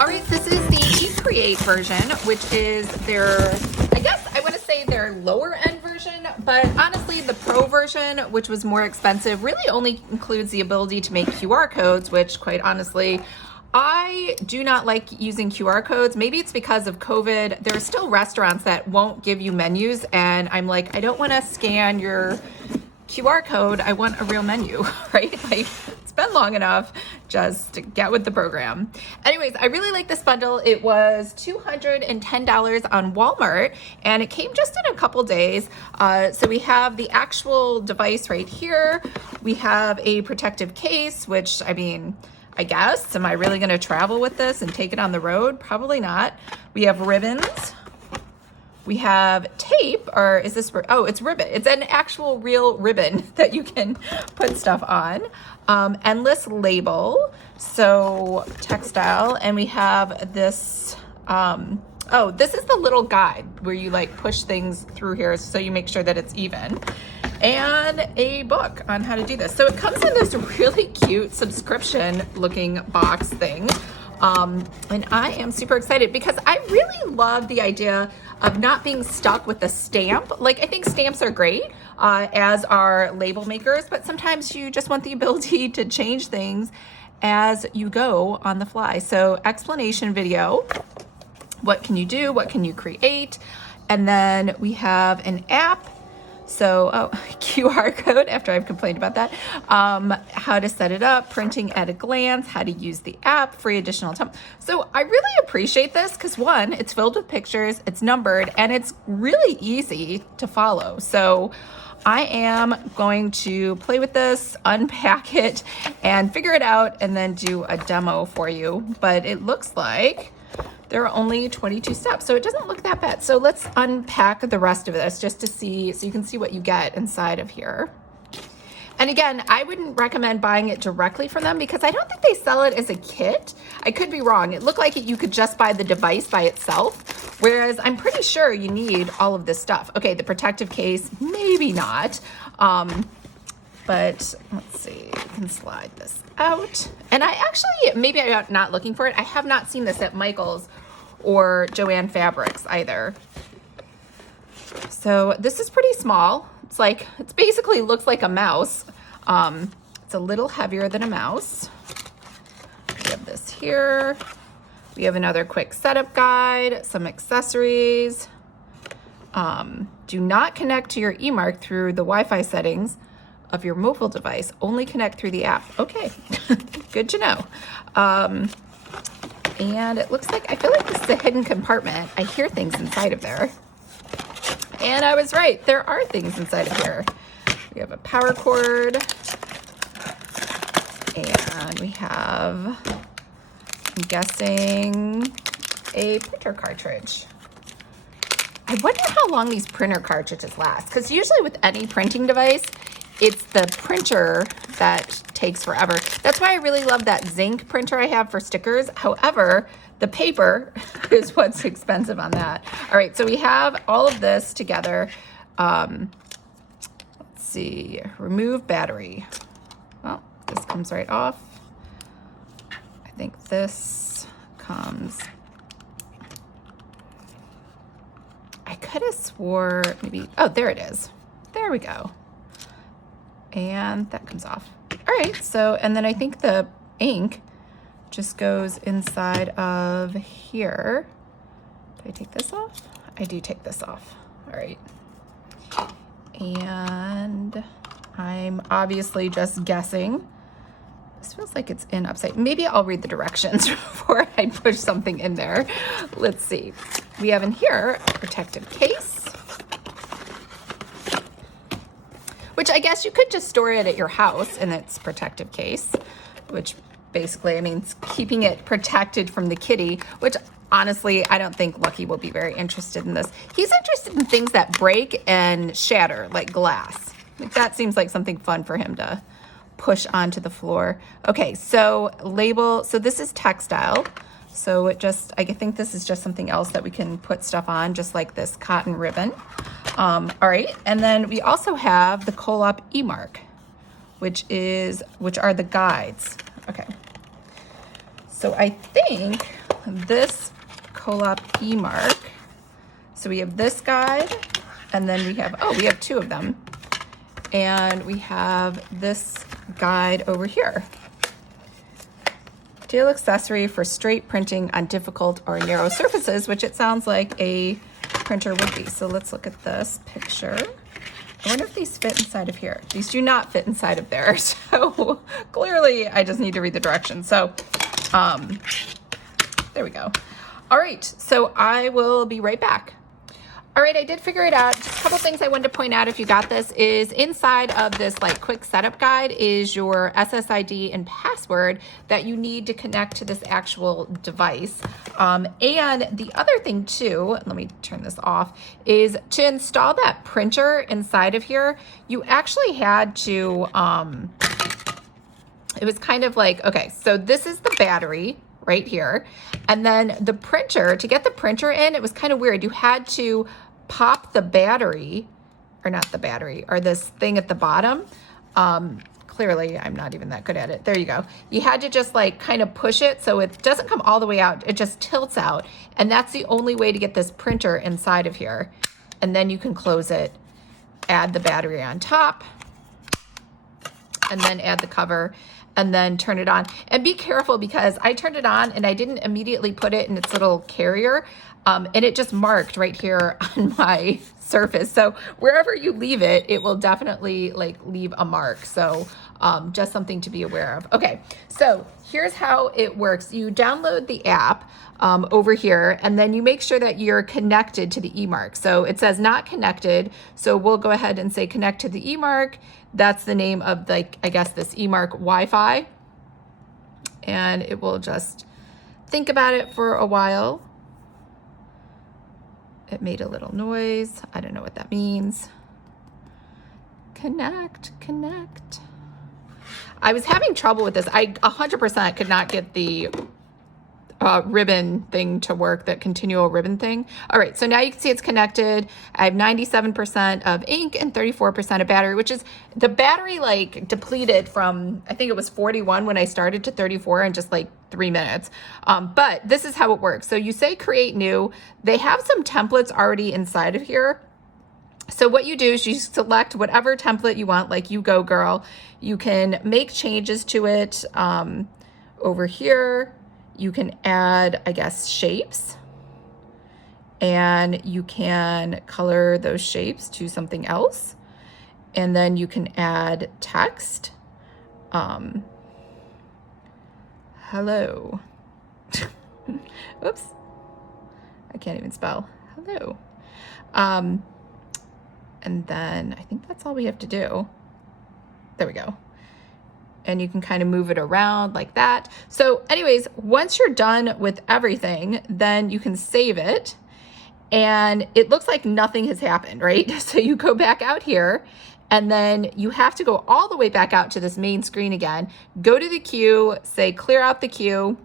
All right, this is the eCreate version, which is their, I guess I want to say their lower end version, but honestly the Pro version, which was more expensive, really only includes the ability to make QR codes, which quite honestly, I do not like using QR codes. Maybe it's because of COVID. There are still restaurants that won't give you menus, and I'm like, I don't want to scan your QR code. I want a real menu, right? Like, it's been long enough. Just get with the program. Anyways, I really like this bundle. It was $210 on Walmart, and it came just in a couple days. So we have the actual device right here. We have a protective case, which, I mean, I guess, am I really going to travel with this and take it on the road? Probably not. We have ribbons. We have tape, or is this, oh, it's ribbon. It's an actual real ribbon that you can put stuff on. Endless label, so textile, and we have this, oh, this is the little guide where you like push things through here so you make sure that it's even. And a book on how to do this. So it comes in this really cute subscription looking box thing. And I am super excited because I really love the idea of not being stuck with a stamp. Like, I think stamps are great, as are label makers, but sometimes you just want the ability to change things as you go on the fly. So explanation video, what can you do? What can you create? And then we have an app. So, oh, QR code after I've complained about that. How to set it up, printing at a glance, how to use the app, free additional time. So I really appreciate this because one, it's filled with pictures, it's numbered, and it's really easy to follow. So I am going to play with this, unpack it, and figure it out, and then do a demo for you. But it looks like there are only 22 steps, so it doesn't look that bad. So let's unpack the rest of this just to see, so you can see what you get inside of here. And again, I wouldn't recommend buying it directly from them because I don't think they sell it as a kit. I could be wrong. It looked like you could just buy the device by itself, whereas I'm pretty sure you need all of this stuff. Okay, the protective case, maybe not. But let's see, we can slide this out. And I actually, maybe I'm not looking for it. I have not seen this at Michael's or Joann Fabrics either. So this is pretty small. It's like, it basically looks like a mouse. It's a little heavier than a mouse. We have this here. We have another quick setup guide, some accessories. Do not connect to your eMark through the Wi-Fi settings of your mobile device, only connect through the app. Okay, good to know. And it looks like, I feel like this is a hidden compartment. I hear things inside of there. And I was right, there are things inside of here. We have a power cord, and we have, I'm guessing, a printer cartridge. I wonder how long these printer cartridges last, because usually with any printing device, it's the printer that takes forever. That's why I really love that zinc printer I have for stickers. However, the paper is what's expensive on that. All right, so we have all of this together. Let's see, remove battery. Well, this comes right off. I think this comes, I could have swore maybe, oh, there it is. There we go. And that comes off. All right, so, and then I think the ink just goes inside of here. Do I take this off? I do take this off. All right. And I'm obviously just guessing. This feels like it's in upside. Maybe I'll read the directions before I push something in there. Let's see. We have in here a protective case, which I guess you could just store it at your house in its protective case, which basically, I mean, it's keeping it protected from the kitty, which honestly, I don't think Lucky will be very interested in this. He's interested in things that break and shatter, like glass. Like, that seems like something fun for him to push onto the floor. Okay, so label, so this is textile. So it just, I think this is just something else that we can put stuff on, just like this cotton ribbon. All right, and then we also have the Colop eMark, which are the guides. Okay, so I think this Colop e-mark. So we have this guide, and then we have, we have two of them. And we have this guide over here. Deal accessory for straight printing on difficult or narrow surfaces, which it sounds like a printer would be. So let's look at this picture. I wonder if these fit inside of here. These do not fit inside of there. So clearly I just need to read the directions. So there we go. All right, so I will be right back. All right, I did figure it out. Just a couple things I wanted to point out if you got this is inside of this like quick setup guide is your SSID and password that you need to connect to this actual device. And the other thing too, let me turn this off, is to install that printer inside of here, you actually had to, it was kind of like, okay, so this is the battery right here. And then the printer, to get the printer in, it was kind of weird. You had to pop the battery, or not the battery, or this thing at the bottom. Clearly, I'm not even that good at it. There you go. You had to just like kind of push it so it doesn't come all the way out. It just tilts out. And that's the only way to get this printer inside of here. And then you can close it, add the battery on top, and then add the cover, and then turn it on. And be careful because I turned it on and I didn't immediately put it in its little carrier. And it just marked right here on my surface. So wherever you leave it, it will definitely like leave a mark. So just something to be aware of. Okay, so here's how it works. You download the app over here, and then you make sure that you're connected to the eMark. So it says not connected. So we'll go ahead and say connect to the eMark. That's the name of like, I guess this eMark Wi-Fi. And it will just think about it for a while. It made a little noise. I don't know what that means. Connect, connect. I was having trouble with this. I 100% could not get the ribbon thing to work, that continual ribbon thing. All right, so now you can see it's connected. I have 97% of ink and 34% of battery, which is the battery like depleted from, I think it was 41 when I started to 34 in just like 3 minutes. But this is how it works. So you say create new. They have some templates already inside of here. So what you do is you select whatever template you want, like you go girl. You can make changes to it over here. You can add, I guess, shapes, and you can color those shapes to something else. And then you can add text. Hello. Oops. I can't even spell hello. And then I think that's all we have to do. There we go. And you can kind of move it around like that. So anyways, once you're done with everything, then you can save it. And it looks like nothing has happened, right? So you go back out here, and then you have to go all the way back out to this main screen again. Go to the queue, say clear out the queue.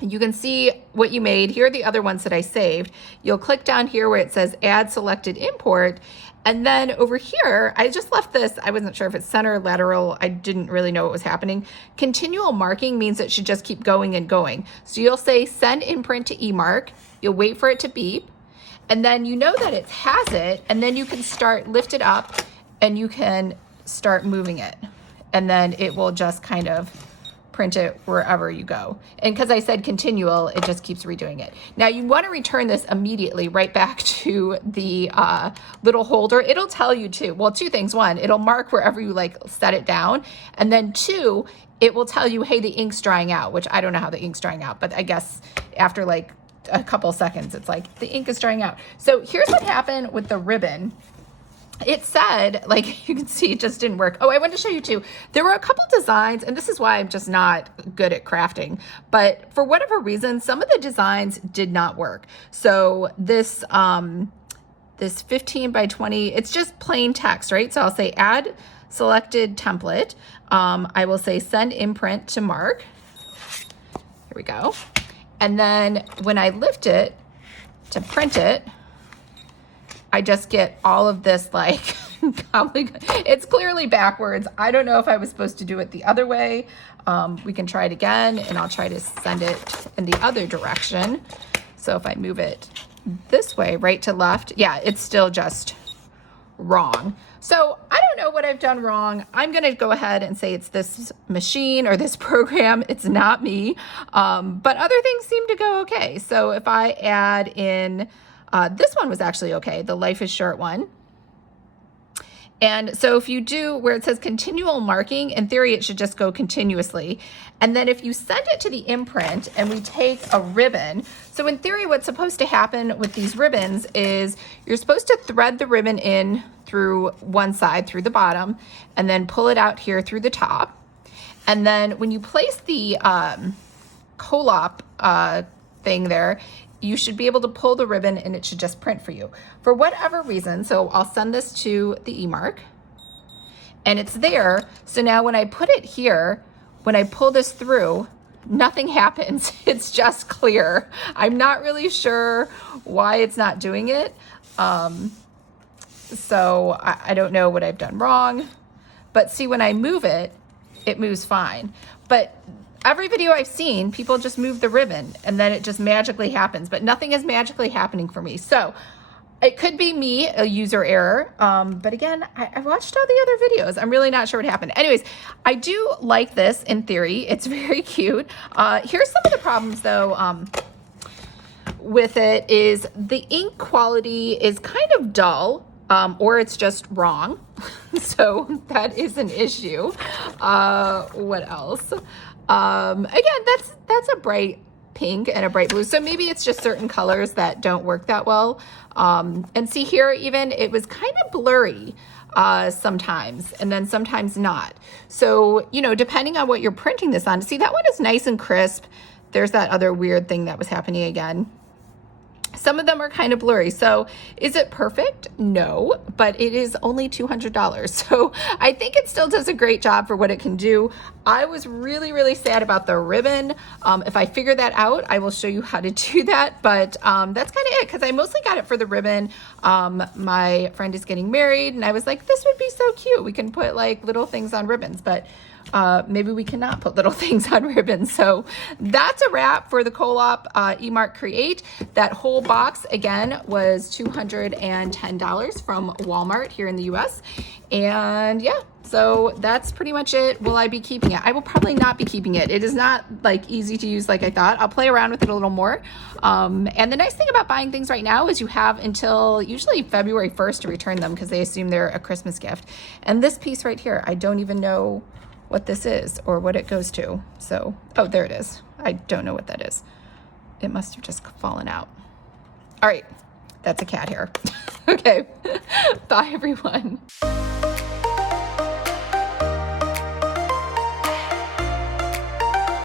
You can see what you made. Here are the other ones that I saved. You'll click down here where it says add selected import. And then over here, I just left this, I wasn't sure if it's center, lateral, I didn't really know what was happening. Continual marking means it should just keep going and going. So you'll say send imprint to eMark, you'll wait for it to beep, and then you know that it has it, and then you can start, lift it up, and you can start moving it. And then it will just kind of print it wherever you go. And because I said continual, it just keeps redoing it. Now you want to return this immediately right back to the little holder. It'll tell you too, well, two things. One, it'll mark wherever you like set it down. And then two, it will tell you, hey, the ink's drying out, which I don't know how the ink's drying out, but I guess after like a couple seconds, it's like the ink is drying out. So here's what happened with the ribbon. It said, like you can see, it just didn't work. Oh, I wanted to show you too. There were a couple designs, and this is why I'm just not good at crafting, but for whatever reason, some of the designs did not work. So this, this 15 by 20, it's just plain text, right? So I'll say add selected template. I will say send imprint to Mark. Here we go. And then when I lift it to print it, I just get all of this like It's clearly backwards. I don't know if I was supposed to do it the other way. We can try it again, and I'll try to send it in the other direction. So if I move it this way, right to left, yeah, it's still just wrong. So I don't know what I've done wrong. I'm going to go ahead and say it's this machine or this program. It's not me. But other things seem to go okay. So if I add in, this one was actually okay, the Life is Short one. And so if you do where it says continual marking, in theory, it should just go continuously. And then if you send it to the imprint and we take a ribbon, so in theory, what's supposed to happen with these ribbons is you're supposed to thread the ribbon in through one side, through the bottom, and then pull it out here through the top. And then when you place the Colop thing there, you should be able to pull the ribbon and it should just print for you. For whatever reason, so I'll send this to the eMark and it's there. So now when I put it here, when I pull this through, nothing happens. It's just clear. I'm not really sure why it's not doing it. So I don't know what I've done wrong, but see, when I move it, it moves fine. But every video I've seen, people just move the ribbon and then it just magically happens, but nothing is magically happening for me. So it could be me, a user error. But again, I watched all the other videos. I'm really not sure what happened. Anyways, I do like this in theory. It's very cute. Here's some of the problems though with it is the ink quality is kind of dull. Or it's just wrong. So that is an issue. What else? Again, that's a bright pink and a bright blue. So maybe it's just certain colors that don't work that well. And see here, even it was kind of blurry sometimes, and then sometimes not. So, you know, depending on what you're printing this on, see, that one is nice and crisp. There's that other weird thing that was happening again. Some of them are kind of blurry. So is it perfect? No, but it is only $200. So I think it still does a great job for what it can do. I was really, really sad about the ribbon. If I figure that out, I will show you how to do that. But that's kind of it, because I mostly got it for the ribbon. My friend is getting married and I was like, this would be so cute. We can put like little things on ribbons, but maybe we cannot put little things on ribbons. So that's a wrap for the Colop eMark Create. That whole box again was $210 from Walmart here in the US. And yeah, so that's pretty much it. Will I be keeping it? I will probably not be keeping it. It is not like easy to use like I thought. I'll play around with it a little more. And the nice thing about buying things right now is you have until usually February 1st to return them, because they assume they're a Christmas gift. And this piece right here, I don't even know what this is or what it goes to. So, oh, there it is. I don't know what that is. It must have just fallen out. All right, that's a cat hair. Okay, bye everyone.